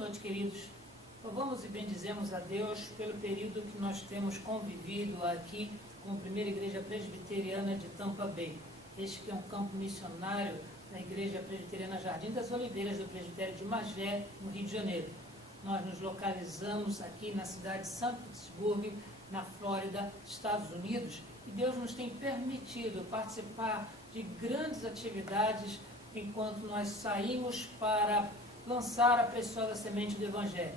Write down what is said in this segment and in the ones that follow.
noite, queridos. Louvamos e bendizemos a Deus pelo período que nós temos convivido aqui com a Primeira Igreja Presbiteriana de Tampa Bay. Este que é um campo missionário da Igreja Presbiteriana Jardim das Oliveiras, do Presbitério de Magé, no Rio de Janeiro. Nós nos localizamos aqui na cidade de São Petersburgo, na Flórida, Estados Unidos, e Deus nos tem permitido participar de grandes atividades enquanto nós saímos para lançar a preciosa semente do Evangelho.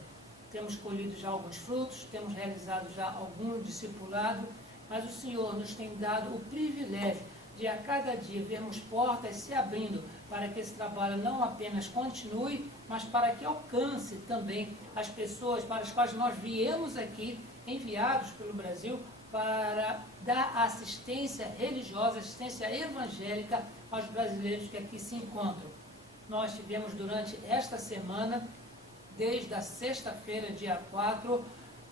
Temos colhido já alguns frutos, temos realizado já algum discipulado, mas o Senhor nos tem dado o privilégio de a cada dia vermos portas se abrindo para que esse trabalho não apenas continue, mas para que alcance também as pessoas para as quais nós viemos aqui, enviados pelo Brasil, para dar assistência religiosa, assistência evangélica aos brasileiros que aqui se encontram. Nós tivemos durante esta semana, desde a sexta-feira, dia 4,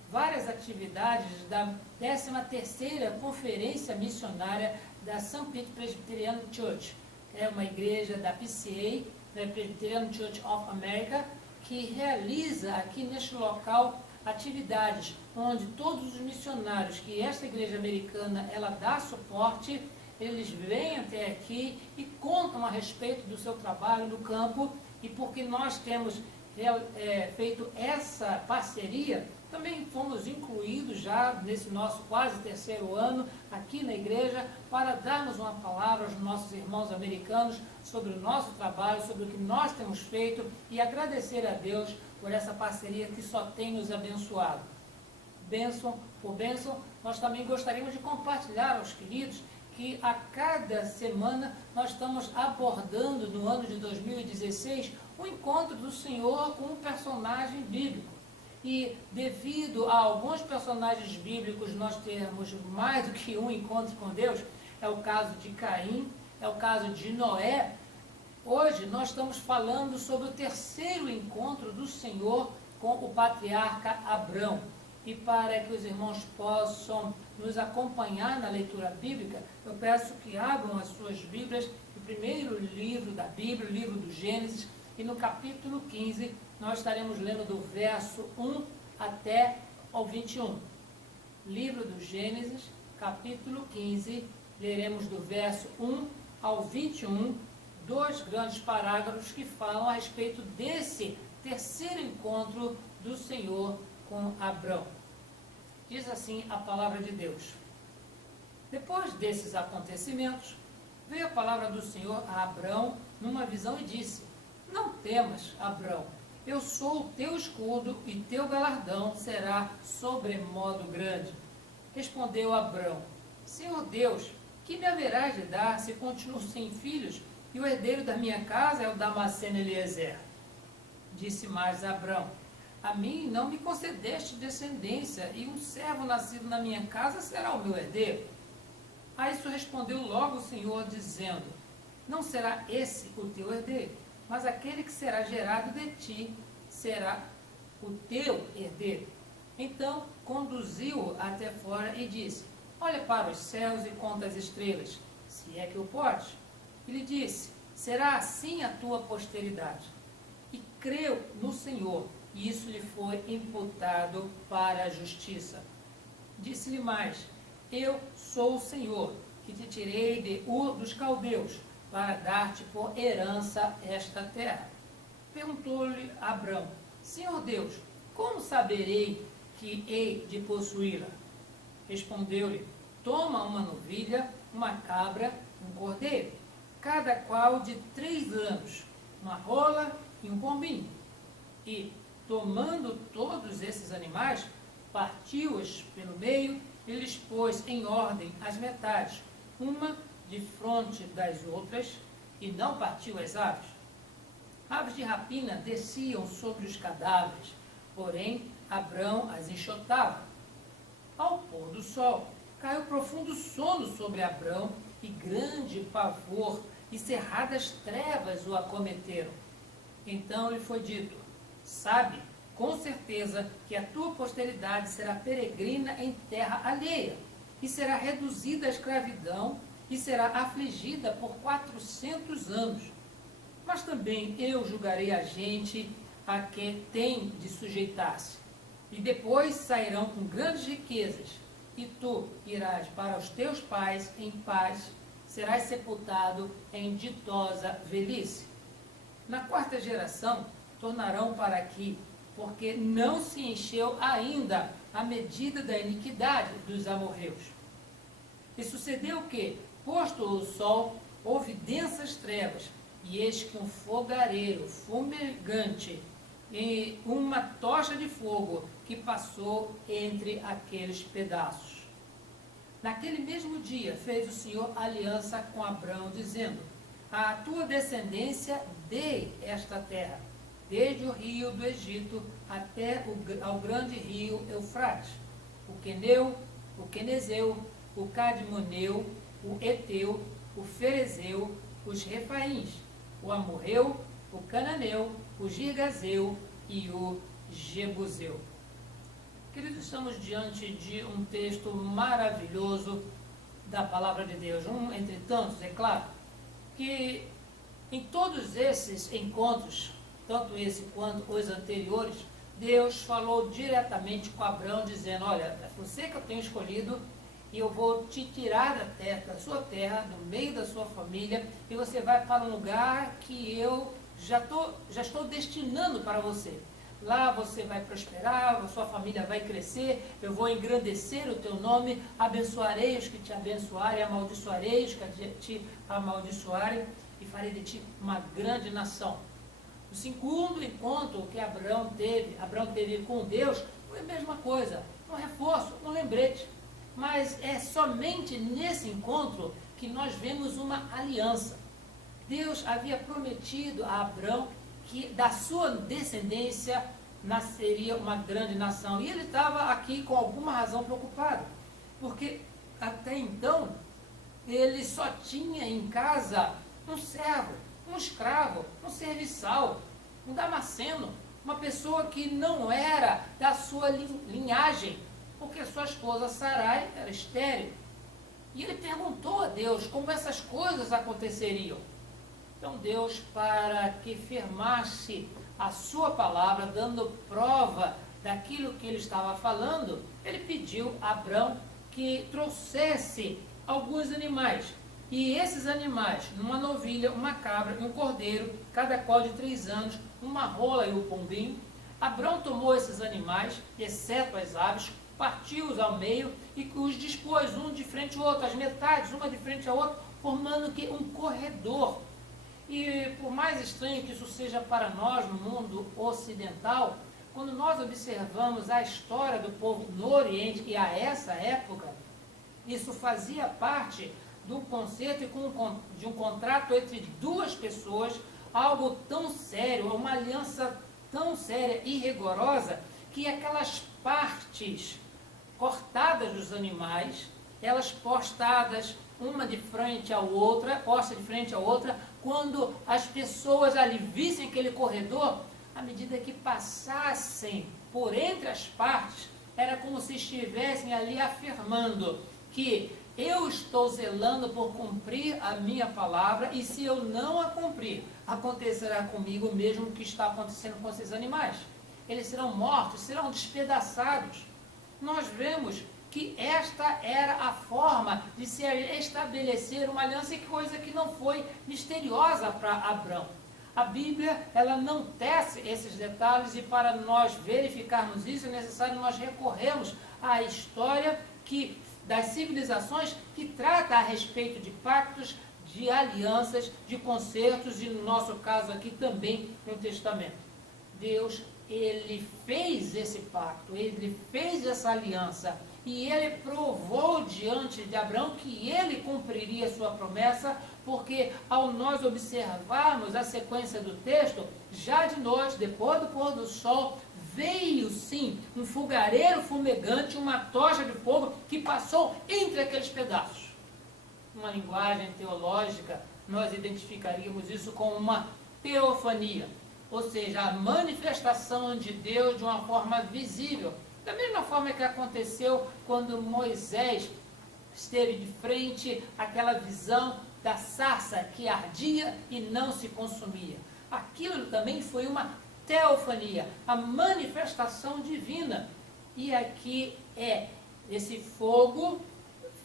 várias atividades da 13ª Conferência Missionária da St. Pete Presbyterian Church. É uma igreja da PCA, da Presbyterian Church of America, que realiza aqui neste local atividades onde todos os missionários que esta igreja americana ela dá suporte, eles vêm até aqui e contam a respeito do seu trabalho no campo, e porque nós temos feito essa parceria, também fomos incluídos já nesse nosso quase terceiro ano aqui na igreja para darmos uma palavra aos nossos irmãos americanos sobre o nosso trabalho, sobre o que nós temos feito e agradecer a Deus por essa parceria que só tem nos abençoado. Bênção por bênção, nós também gostaríamos de compartilhar aos queridos que a cada semana nós estamos abordando no ano de 2016 o encontro do Senhor com um personagem bíblico. E devido a alguns personagens bíblicos nós temos mais do que um encontro com Deus, é o caso de Caim, é o caso de Noé. Hoje nós estamos falando sobre o terceiro encontro do Senhor com o patriarca Abrão. E para que os irmãos possam nos acompanhar na leitura bíblica, eu peço que abram as suas Bíblias, o primeiro livro da Bíblia, o livro do Gênesis, e no capítulo 15, nós estaremos lendo do verso 1 até ao 21. Livro do Gênesis, capítulo 15, leremos do verso 1 ao 21, dois grandes parágrafos que falam a respeito desse terceiro encontro do Senhor com Abrão. Diz assim a palavra de Deus. Depois desses acontecimentos, veio a palavra do Senhor a Abrão numa visão e disse: Não temas, Abrão, eu sou o teu escudo e teu galardão será sobremodo grande. Respondeu Abrão: Senhor Deus, que me haverás de dar se continuo sem filhos e o herdeiro da minha casa é o Damasceno Eliezer? Disse mais Abrão: A mim não me concedeste descendência, e um servo nascido na minha casa será o meu herdeiro. A isso respondeu logo o Senhor, dizendo: Não será esse o teu herdeiro, mas aquele que será gerado de ti será o teu herdeiro. Então conduziu-o até fora e disse: Olha para os céus e conta as estrelas, se é que o podes. E lhe disse: Será assim a tua posteridade. E creu no Senhor, e isso lhe foi imputado para a justiça. Disse-lhe mais: Eu sou o Senhor, que te tirei dos caldeus, para dar-te por herança esta terra. Perguntou-lhe Abrão: Senhor Deus, como saberei que hei de possuí-la? Respondeu-lhe: Toma uma novilha, uma cabra, um cordeiro, cada qual de 3 anos, uma rola e um pombinho. E, tomando todos esses animais, partiu-os pelo meio e lhes pôs em ordem as metades, uma defronte das outras, e não partiu as aves. Aves de rapina desciam sobre os cadáveres, porém Abrão as enxotava. Ao pôr do sol, caiu profundo sono sobre Abrão, e grande pavor e cerradas trevas o acometeram. Então lhe foi dito: Sabe, com certeza, que a tua posteridade será peregrina em terra alheia, e será reduzida à escravidão, e será afligida por 400 anos. Mas também eu julgarei a gente a que tem de sujeitar-se. E depois sairão com grandes riquezas, e tu irás para os teus pais em paz, serás sepultado em ditosa velhice. Na quarta geração tornarão para aqui, porque não se encheu ainda a medida da iniquidade dos amorreus. E sucedeu que, posto o sol, houve densas trevas, e eis que um fogareiro fumegante e uma tocha de fogo que passou entre aqueles pedaços. Naquele mesmo dia fez o Senhor aliança com Abrão, dizendo: à tua descendência dei esta terra, desde o rio do Egito até ao grande rio Eufrates, o Queneu, o Quenezeu, o Cadmoneu, o Eteu, o Ferezeu, os Refaíns, o Amorreu, o Cananeu, o Girgazeu e o Jebuseu. Queridos, estamos diante de um texto maravilhoso da palavra de Deus, um entre tantos, é claro, que em todos esses encontros, tanto esse quanto os anteriores, Deus falou diretamente com Abrão, dizendo: olha, é você que eu tenho escolhido, e eu vou te tirar da terra, da sua terra, do meio da sua família, e você vai para um lugar que eu já estou destinando para você. Lá você vai prosperar, a sua família vai crescer, eu vou engrandecer o teu nome, abençoarei os que te abençoarem, amaldiçoarei os que te amaldiçoarem, e farei de ti uma grande nação. O segundo encontro que Abrão teve com Deus foi a mesma coisa, um reforço, um lembrete. Mas é somente nesse encontro que nós vemos uma aliança. Deus havia prometido a Abrão que da sua descendência nasceria uma grande nação. E ele estava aqui com alguma razão preocupado, porque até então ele só tinha em casa um servo, um escravo, um serviçal, um damasceno, uma pessoa que não era da sua linhagem, porque sua esposa Sarai era estéril. E ele perguntou a Deus como essas coisas aconteceriam. Então Deus, para que firmasse a sua palavra, dando prova daquilo que ele estava falando, ele pediu a Abrão que trouxesse alguns animais. E esses animais, uma novilha, uma cabra e um cordeiro, cada qual de 3 anos, uma rola e um pombinho. Abrão tomou esses animais, exceto as aves, partiu-os ao meio e os dispôs um de frente ao outro, as metades, uma de frente à outra, formando que um corredor. E por mais estranho que isso seja para nós no mundo ocidental, quando nós observamos a história do povo no Oriente e a essa época, isso fazia parte do conceito e de um contrato entre duas pessoas, algo tão sério, uma aliança tão séria e rigorosa, que aquelas partes cortadas dos animais, elas postadas uma de frente à outra, posta de frente à outra, quando as pessoas ali vissem aquele corredor, à medida que passassem por entre as partes, era como se estivessem ali afirmando que eu estou zelando por cumprir a minha palavra, e se eu não a cumprir, acontecerá comigo o mesmo que está acontecendo com esses animais. Eles serão mortos, serão despedaçados. Nós vemos que esta era a forma de se estabelecer uma aliança, e coisa que não foi misteriosa para Abrão. A Bíblia, ela não tece esses detalhes, e para nós verificarmos isso, é necessário nós recorrermos à história das civilizações que trata a respeito de pactos, de alianças, de concertos, e no nosso caso aqui também no Testamento. Deus, ele fez esse pacto, ele fez essa aliança, e ele provou diante de Abraão que ele cumpriria a sua promessa, porque ao nós observarmos a sequência do texto, já de noite, depois do pôr do sol, veio sim um fogareiro fumegante, uma tocha de fogo que passou entre aqueles pedaços. Uma linguagem teológica, nós identificaríamos isso como uma teofania, ou seja, a manifestação de Deus de uma forma visível, da mesma forma que aconteceu quando Moisés esteve de frente àquela visão da sarça que ardia e não se consumia. Aquilo também foi uma teofania, a manifestação divina. E aqui é esse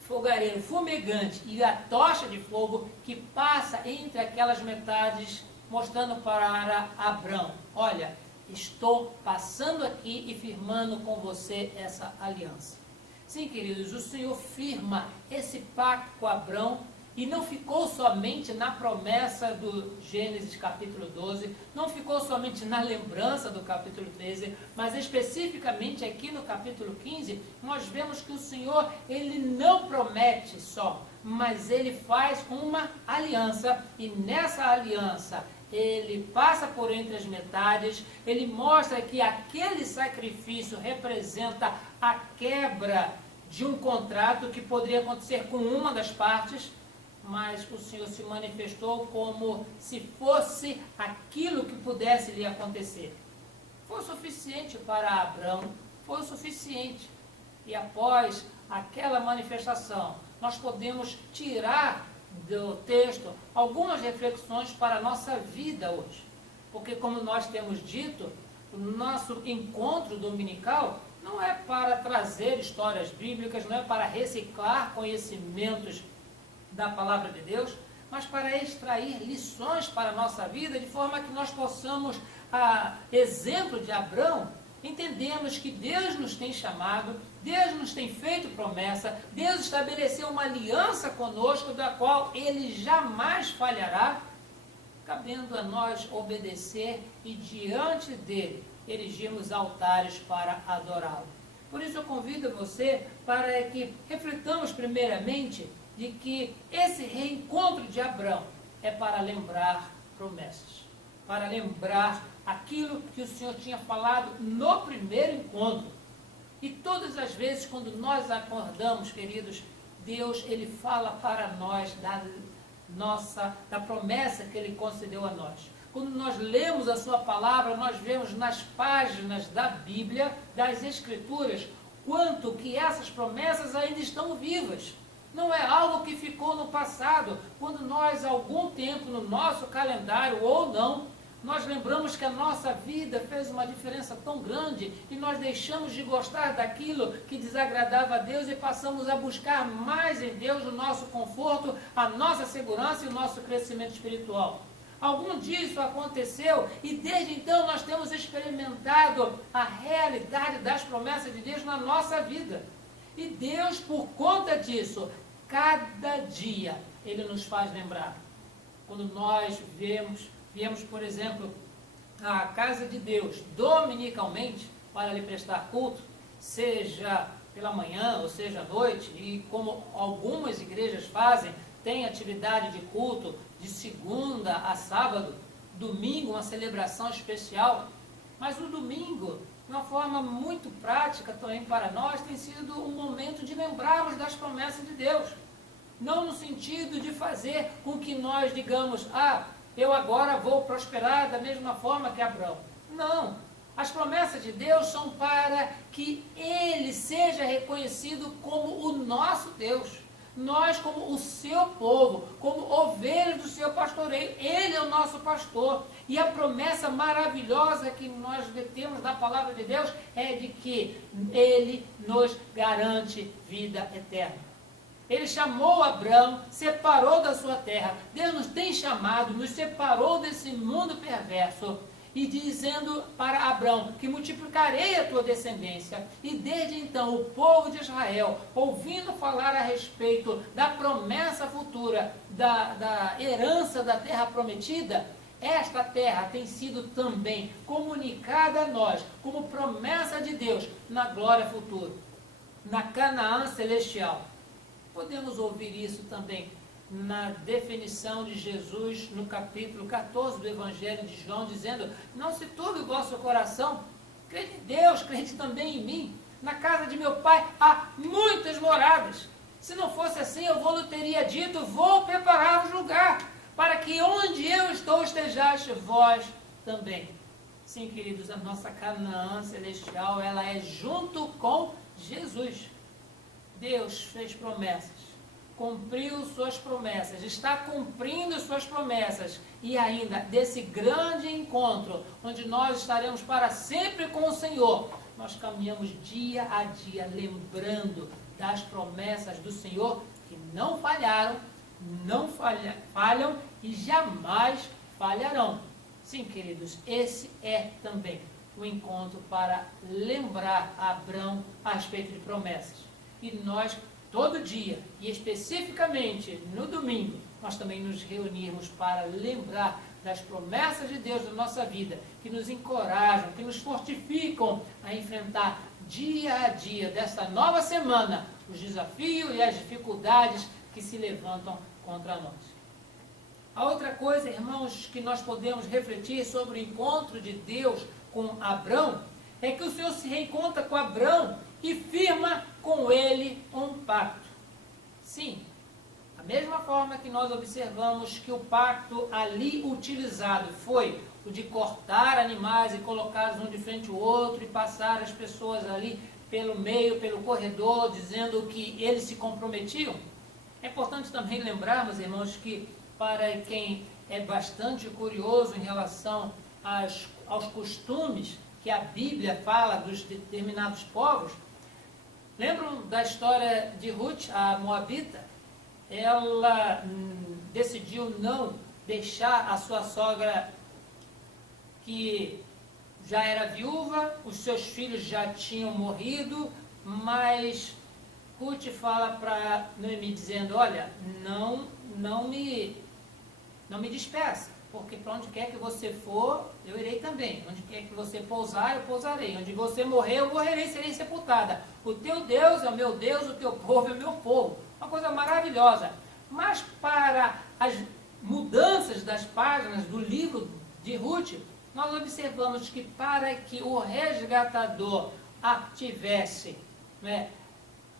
fogareiro fumegante e a tocha de fogo que passa entre aquelas metades, mostrando para Abrão: olha, estou passando aqui e firmando com você essa aliança. Sim, queridos, o Senhor firma esse pacto com Abrão, e não ficou somente na promessa do Gênesis capítulo 12, não ficou somente na lembrança do capítulo 13, mas especificamente aqui no capítulo 15, nós vemos que o Senhor, ele não promete só, mas ele faz uma aliança, e nessa aliança ele passa por entre as metades, ele mostra que aquele sacrifício representa a quebra de um contrato que poderia acontecer com uma das partes, mas o Senhor se manifestou como se fosse aquilo que pudesse lhe acontecer. Foi o suficiente para Abrão, foi o suficiente. E após aquela manifestação, nós podemos tirar do texto algumas reflexões para a nossa vida hoje. Porque, como nós temos dito, o nosso encontro dominical não é para trazer histórias bíblicas, não é para reciclar conhecimentos da palavra de Deus, mas para extrair lições para a nossa vida, de forma que nós possamos, a exemplo de Abrão, entendemos que Deus nos tem chamado, Deus nos tem feito promessa, Deus estabeleceu uma aliança conosco, da qual Ele jamais falhará, cabendo a nós obedecer e diante dEle erigirmos altares para adorá-lo. Por isso eu convido você para que refletamos primeiramente de que esse reencontro de Abrão é para lembrar promessas, para lembrar aquilo que o Senhor tinha falado no primeiro encontro. E todas as vezes quando nós acordamos, queridos, Deus, Ele fala para nós da promessa que Ele concedeu a nós. Quando nós lemos a sua palavra, nós vemos nas páginas da Bíblia, das Escrituras, quanto que essas promessas ainda estão vivas. Não é algo que ficou no passado, quando nós, algum tempo no nosso calendário ou não, nós lembramos que a nossa vida fez uma diferença tão grande e nós deixamos de gostar daquilo que desagradava a Deus e passamos a buscar mais em Deus o nosso conforto, a nossa segurança e o nosso crescimento espiritual. Algum dia isso aconteceu e desde então nós temos experimentado a realidade das promessas de Deus na nossa vida. E Deus, por conta disso, cada dia Ele nos faz lembrar. Quando nós viemos, por exemplo, à casa de Deus dominicalmente para lhe prestar culto, seja pela manhã ou seja à noite, e como algumas igrejas fazem, tem atividade de culto de segunda a sábado, domingo uma celebração especial, mas o domingo, de uma forma muito prática também para nós, tem sido um momento de lembrarmos das promessas de Deus. Não no sentido de fazer com que nós digamos, eu agora vou prosperar da mesma forma que Abrão. Não. As promessas de Deus são para que Ele seja reconhecido como o nosso Deus. Nós como o seu povo, como ovelhas do seu pastoreio. Ele é o nosso pastor. E a promessa maravilhosa que nós temos da palavra de Deus é de que Ele nos garante vida eterna. Ele chamou Abrão, separou da sua terra. Deus nos tem chamado, nos separou desse mundo perverso. E dizendo para Abrão que multiplicarei a tua descendência. E desde então o povo de Israel, ouvindo falar a respeito da promessa futura, da herança da terra prometida, esta terra tem sido também comunicada a nós como promessa de Deus na glória futura, na Canaã celestial. Podemos ouvir isso também na definição de Jesus no capítulo 14 do Evangelho de João, dizendo, não se turbe o vosso coração, crede em Deus, crede também em mim. Na casa de meu pai há muitas moradas. Se não fosse assim, eu vou teria dito, vou preparar-vos lugar, para que onde eu estou estejais vós também. Sim, queridos, a nossa Canaã celestial, ela é junto com Jesus. Deus fez promessas. cumpriu suas promessas, está cumprindo suas promessas, e ainda desse grande encontro, onde nós estaremos para sempre com o Senhor, nós caminhamos dia a dia, lembrando das promessas do Senhor, que não falharam, não falham e jamais falharão. Sim, queridos, esse é também o encontro para lembrar a Abrão a respeito de promessas. E nós, todo dia, e especificamente no domingo, nós também nos reunirmos para lembrar das promessas de Deus na nossa vida, que nos encorajam, que nos fortificam a enfrentar dia a dia desta nova semana os desafios e as dificuldades que se levantam contra nós. A outra coisa, irmãos, que nós podemos refletir sobre o encontro de Deus com Abrão, é que o Senhor se reencontra com Abrão e firma com ele um pacto. Sim, da mesma forma que nós observamos que o pacto ali utilizado foi o de cortar animais e colocá-los um de frente ao outro e passar as pessoas ali pelo meio, pelo corredor, dizendo que eles se comprometiam. É importante também lembrarmos, irmãos, que para quem é bastante curioso em relação aos costumes que a Bíblia fala dos determinados povos, lembram da história de Ruth, a Moabita? Ela decidiu não deixar a sua sogra, que já era viúva, os seus filhos já tinham morrido, mas Ruth fala para Noemi dizendo, olha, não me despeça, porque para onde quer que você for, eu irei também. Onde quer que você pousar, eu pousarei. Onde você morrer, eu morrerei, serei sepultada. O teu Deus é o meu Deus, o teu povo é o meu povo. Uma coisa maravilhosa. Mas para as mudanças das páginas do livro de Ruth, nós observamos que para que o resgatador tivesse,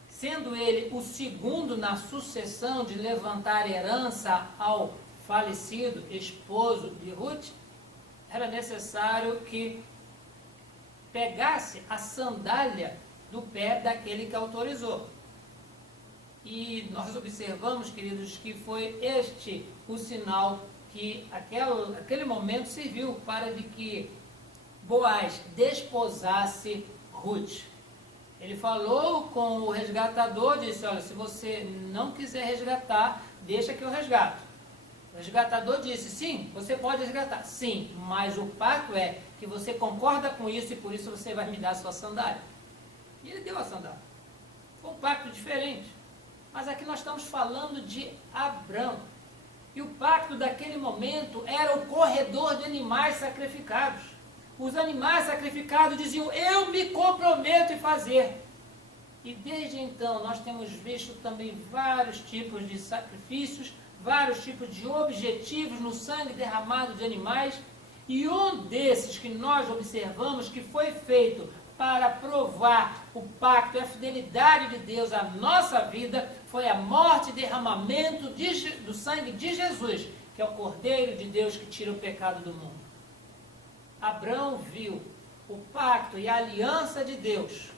sendo ele o segundo na sucessão de levantar herança ao falecido esposo de Ruth, era necessário que pegasse a sandália do pé daquele que autorizou. E nós observamos, queridos, que foi este o sinal que aquele momento serviu para de que Boaz desposasse Ruth. Ele falou com o resgatador, disse, olha, se você não quiser resgatar, deixa que eu resgato. O resgatador disse, sim, você pode resgatar. Sim, mas o pacto é que você concorda com isso e por isso você vai me dar a sua sandália. E ele deu a sandália. Foi um pacto diferente. Mas aqui nós estamos falando de Abrão. E o pacto daquele momento era o corredor de animais sacrificados. Os animais sacrificados diziam, eu me comprometo em fazer. E desde então nós temos visto também vários tipos de sacrifícios, vários tipos de objetivos no sangue derramado de animais. E um desses que nós observamos que foi feito para provar o pacto e a fidelidade de Deus à nossa vida, foi a morte e derramamento do sangue de Jesus, que é o Cordeiro de Deus que tira o pecado do mundo. Abrão viu o pacto e a aliança de Deus,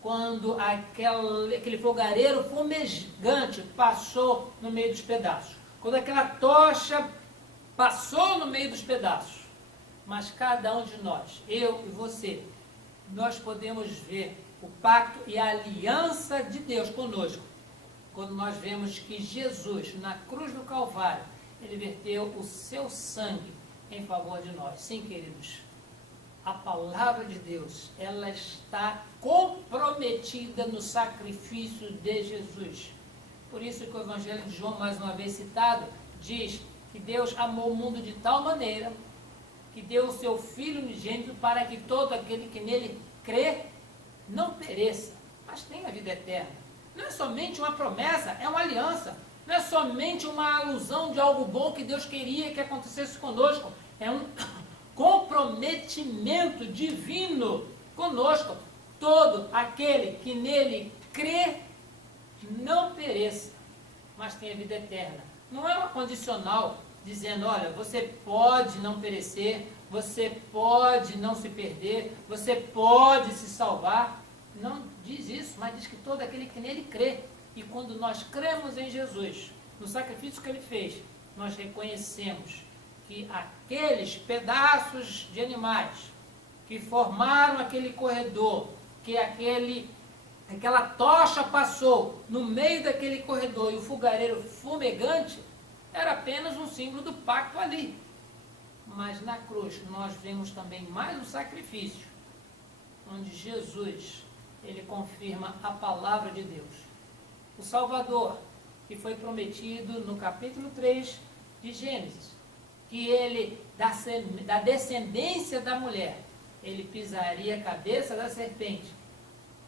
quando aquele fogareiro fumegante passou no meio dos pedaços, quando aquela tocha passou no meio dos pedaços. Mas cada um de nós, eu e você, nós podemos ver o pacto e a aliança de Deus conosco, quando nós vemos que Jesus, na cruz do Calvário, ele verteu o seu sangue em favor de nós. Sim, queridos, a palavra de Deus, ela está comprometida no sacrifício de Jesus. Por isso que o Evangelho de João, mais uma vez citado, diz que Deus amou o mundo de tal maneira que deu o seu Filho unigênito para que todo aquele que nele crê não pereça, mas tenha vida eterna. Não é somente uma promessa, é uma aliança. Não é somente uma alusão de algo bom que Deus queria que acontecesse conosco. É um comprometimento divino conosco. Todo aquele que nele crê não pereça, mas tenha vida eterna. Não é uma condicional dizendo, olha, você pode não perecer, você pode não se perder, você pode se salvar. Não diz isso, mas diz que todo aquele que nele crê. E quando nós cremos em Jesus, no sacrifício que ele fez, nós reconhecemos que aqueles pedaços de animais que formaram aquele corredor, que aquela tocha passou no meio daquele corredor e o fogareiro fumegante, era apenas um símbolo do pacto ali. Mas na cruz nós vemos também mais um sacrifício, onde Jesus, ele confirma a palavra de Deus. O Salvador, que foi prometido no capítulo 3 de Gênesis, que ele, da descendência da mulher, ele pisaria a cabeça da serpente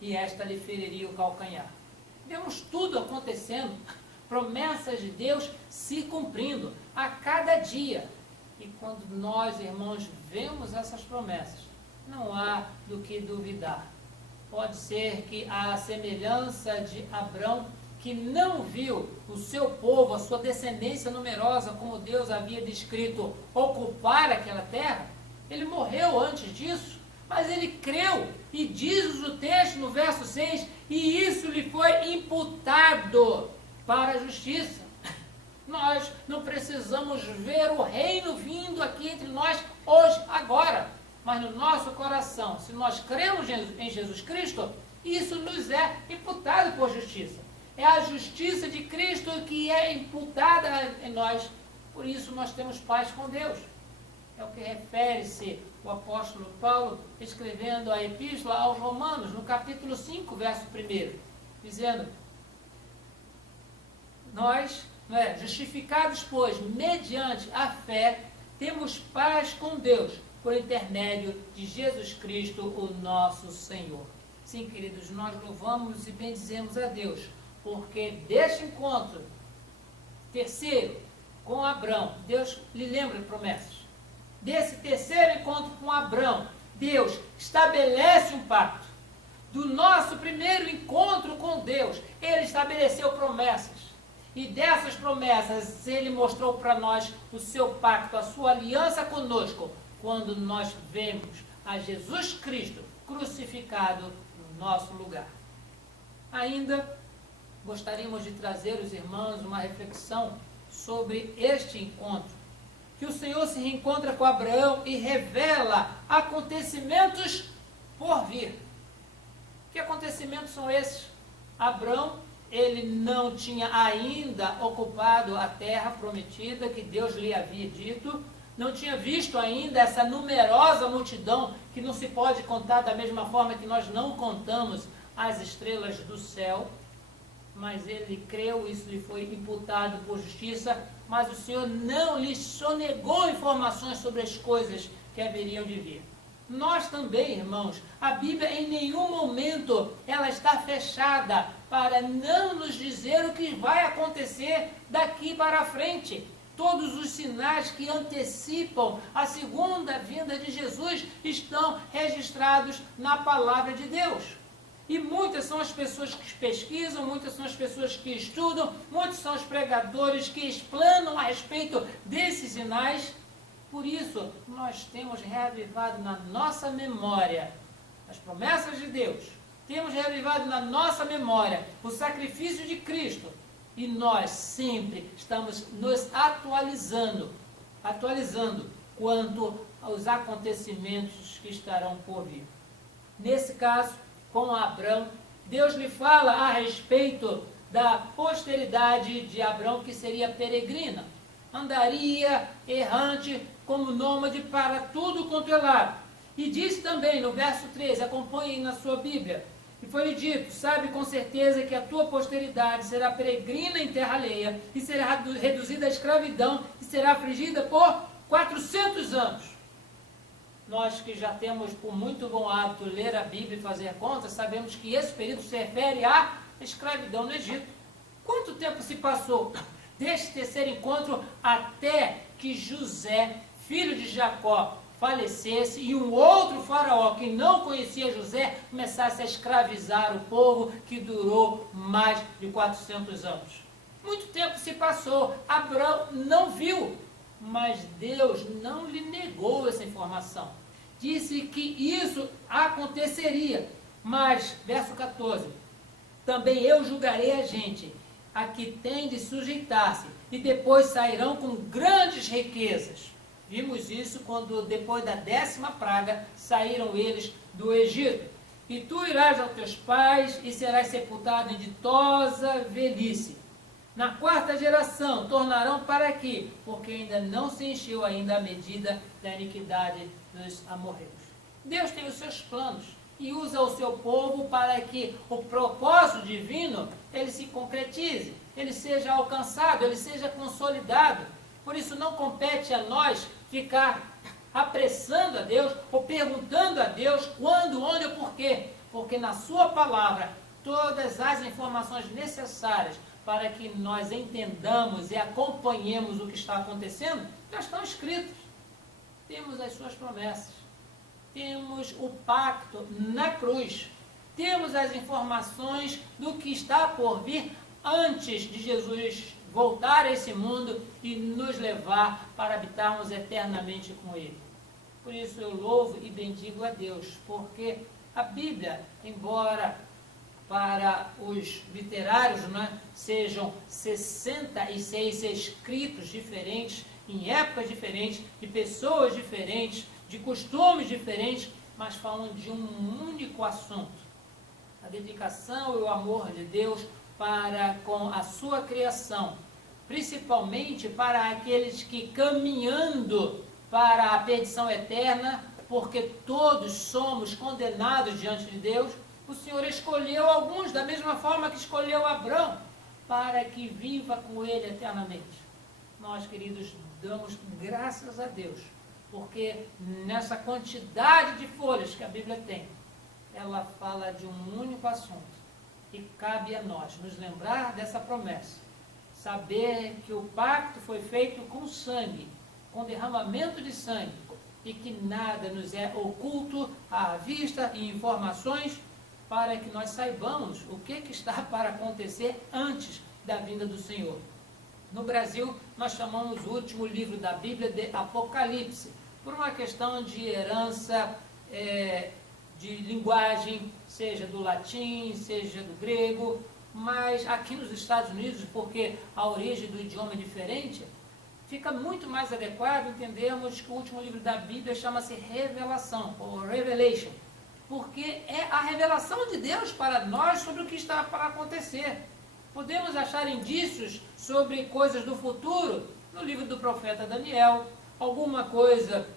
e esta lhe feriria o calcanhar. Vemos tudo acontecendo, promessas de Deus se cumprindo a cada dia. E quando nós, irmãos, vemos essas promessas, não há do que duvidar. Pode ser que a semelhança de Abrão, que não viu o seu povo, a sua descendência numerosa, como Deus havia descrito, ocupar aquela terra, ele morreu antes disso, mas ele creu, e diz o texto no verso 6, e isso lhe foi imputado para a justiça. Nós não precisamos ver o reino vindo aqui entre nós hoje, agora, mas no nosso coração, se nós cremos em Jesus Cristo, isso nos é imputado por justiça. É a justiça de Cristo que é imputada em nós, por isso nós temos paz com Deus. É o que refere-se o apóstolo Paulo escrevendo a epístola aos Romanos, no capítulo 5, verso 1, dizendo: nós, justificados, pois, mediante a fé, temos paz com Deus, por intermédio de Jesus Cristo, o nosso Senhor. Sim, queridos, nós louvamos e bendizemos a Deus, porque deste encontro terceiro com Abrão, Deus lhe lembra de promessas. Desse terceiro encontro com Abrão, Deus estabelece um pacto. Do nosso primeiro encontro com Deus, ele estabeleceu promessas. E dessas promessas, ele mostrou para nós o seu pacto, a sua aliança conosco, quando nós vemos a Jesus Cristo crucificado no nosso lugar. Ainda gostaríamos de trazer os irmãos uma reflexão sobre este encontro, que o Senhor se reencontra com Abraão e revela acontecimentos por vir. Que acontecimentos são esses? Abraão, ele não tinha ainda ocupado a terra prometida que Deus lhe havia dito, não tinha visto ainda essa numerosa multidão que não se pode contar da mesma forma que nós não contamos as estrelas do céu, mas ele creu, isso lhe foi imputado por justiça, mas o Senhor não lhe sonegou informações sobre as coisas que haveriam de vir. Nós também, irmãos, a Bíblia em nenhum momento ela está fechada para não nos dizer o que vai acontecer daqui para frente. Todos os sinais que antecipam a segunda vinda de Jesus estão registrados na palavra de Deus. E muitas são as pessoas que pesquisam, muitas são as pessoas que estudam, muitos são os pregadores que explanam a respeito desses sinais. Por isso, nós temos reavivado na nossa memória as promessas de Deus, temos reavivado na nossa memória o sacrifício de Cristo, e nós sempre estamos nos atualizando quanto aos acontecimentos que estarão por vir. Nesse caso, com Abrão, Deus lhe fala a respeito da posteridade de Abrão, que seria peregrina, andaria errante como nômade para tudo quanto é lado. E diz também no verso 13, acompanhem na sua Bíblia, e foi-lhe dito: sabe com certeza que a tua posteridade será peregrina em terra alheia, e será reduzida à escravidão, e será afligida por 400 anos. Nós que já temos por muito bom hábito ler a Bíblia e fazer contas, sabemos que esse período se refere à escravidão no Egito. Quanto tempo se passou deste terceiro encontro até que José, filho de Jacó, falecesse e um outro faraó que não conhecia José começasse a escravizar o povo, que durou mais de 400 anos? Muito tempo se passou, Abrão não viu, mas Deus não lhe negou essa informação. Disse que isso aconteceria, mas, verso 14, também eu julgarei a gente, a que tem de sujeitar-se, e depois sairão com grandes riquezas. Vimos isso quando, depois da 10ª praga, saíram eles do Egito. E tu irás aos teus pais e serás sepultado em ditosa velhice. Na 4ª geração tornarão para aqui, porque ainda não se encheu ainda a medida da iniquidade dos amorreus. Deus tem os seus planos e usa o seu povo para que o propósito divino ele se concretize, ele seja alcançado, ele seja consolidado. Por isso não compete a nós ficar apressando a Deus ou perguntando a Deus quando, onde ou porquê, porque na sua palavra todas as informações necessárias para que nós entendamos e acompanhemos o que está acontecendo já estão escritas. Temos as suas promessas, temos o pacto na cruz, temos as informações do que está por vir antes de Jesus voltar a esse mundo e nos levar para habitarmos eternamente com Ele. Por isso eu louvo e bendigo a Deus, porque a Bíblia, embora para os literários sejam 66 escritos diferentes, em épocas diferentes, de pessoas diferentes, de costumes diferentes, mas falam de um único assunto: a dedicação e o amor de Deus para com a sua criação, principalmente para aqueles que, caminhando para a perdição eterna, porque todos somos condenados diante de Deus, o Senhor escolheu alguns, da mesma forma que escolheu Abrão, para que viva com Ele eternamente. Nós, queridos, damos graças a Deus, porque nessa quantidade de folhas que a Bíblia tem, ela fala de um único assunto. E cabe a nós nos lembrar dessa promessa, saber que o pacto foi feito com sangue, com derramamento de sangue, e que nada nos é oculto à vista e informações, para que nós saibamos o que está para acontecer antes da vinda do Senhor. No Brasil, nós chamamos o último livro da Bíblia de Apocalipse, por uma questão de herança de linguagem, seja do latim, seja do grego, mas aqui nos Estados Unidos, porque a origem do idioma é diferente, fica muito mais adequado entendermos que o último livro da Bíblia chama-se Revelação, ou Revelation, porque é a revelação de Deus para nós sobre o que está para acontecer. Podemos achar indícios sobre coisas do futuro no livro do profeta Daniel, alguma coisa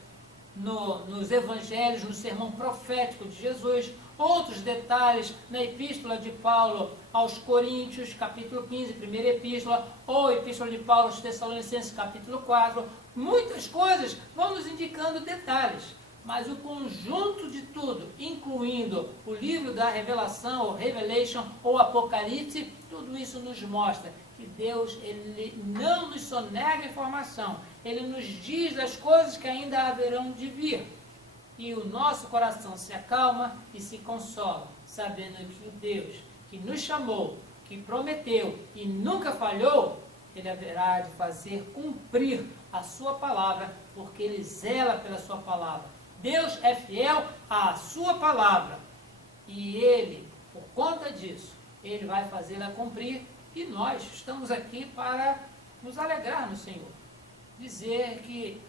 nos evangelhos, no sermão profético de Jesus, outros detalhes na epístola de Paulo aos Coríntios, capítulo 15, primeira epístola, ou epístola de Paulo aos Tessalonicenses, capítulo 4, muitas coisas vão nos indicando detalhes, mas o conjunto de tudo, incluindo o livro da Revelação, ou Revelation, ou Apocalipse, tudo isso nos mostra que Deus, Ele não nos sonega informação, Ele nos diz das coisas que ainda haverão de vir. E o nosso coração se acalma e se consola, sabendo que o Deus que nos chamou, que prometeu e nunca falhou, Ele haverá de fazer cumprir a sua palavra, porque Ele zela pela sua palavra. Deus é fiel à sua palavra. E Ele, por conta disso, Ele vai fazê-la cumprir. E nós estamos aqui para nos alegrar no Senhor. Dizer que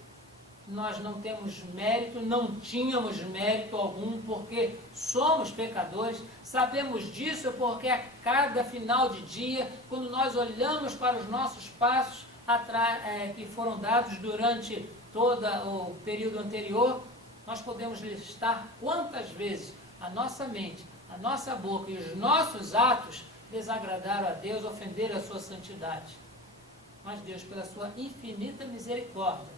nós não temos mérito, não tínhamos mérito algum, porque somos pecadores, sabemos disso porque a cada final de dia, quando nós olhamos para os nossos passos que foram dados durante todo o período anterior, nós podemos listar quantas vezes a nossa mente, a nossa boca e os nossos atos desagradaram a Deus, ofenderam a sua santidade. Mas Deus, pela sua infinita misericórdia,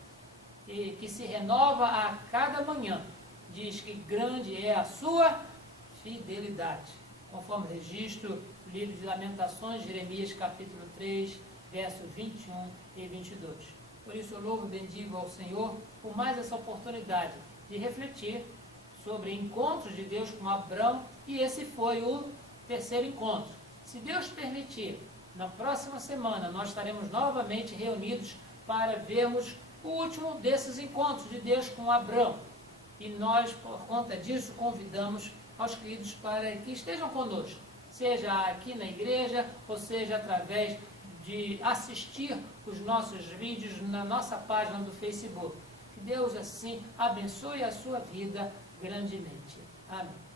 e que se renova a cada manhã, diz que grande é a sua fidelidade, conforme registro do livro de Lamentações, Jeremias capítulo 3, versos 21 e 22. Por isso eu louvo e bendigo ao Senhor por mais essa oportunidade de refletir sobre encontros de Deus com Abrão, e esse foi o terceiro encontro. Se Deus permitir, na próxima semana nós estaremos novamente reunidos para vermos o último desses encontros de Deus com Abrão. E nós, por conta disso, convidamos aos queridos para que estejam conosco seja aqui na igreja, ou seja através de assistir os nossos vídeos na nossa página do Facebook. Que Deus assim abençoe a sua vida grandemente. Amém.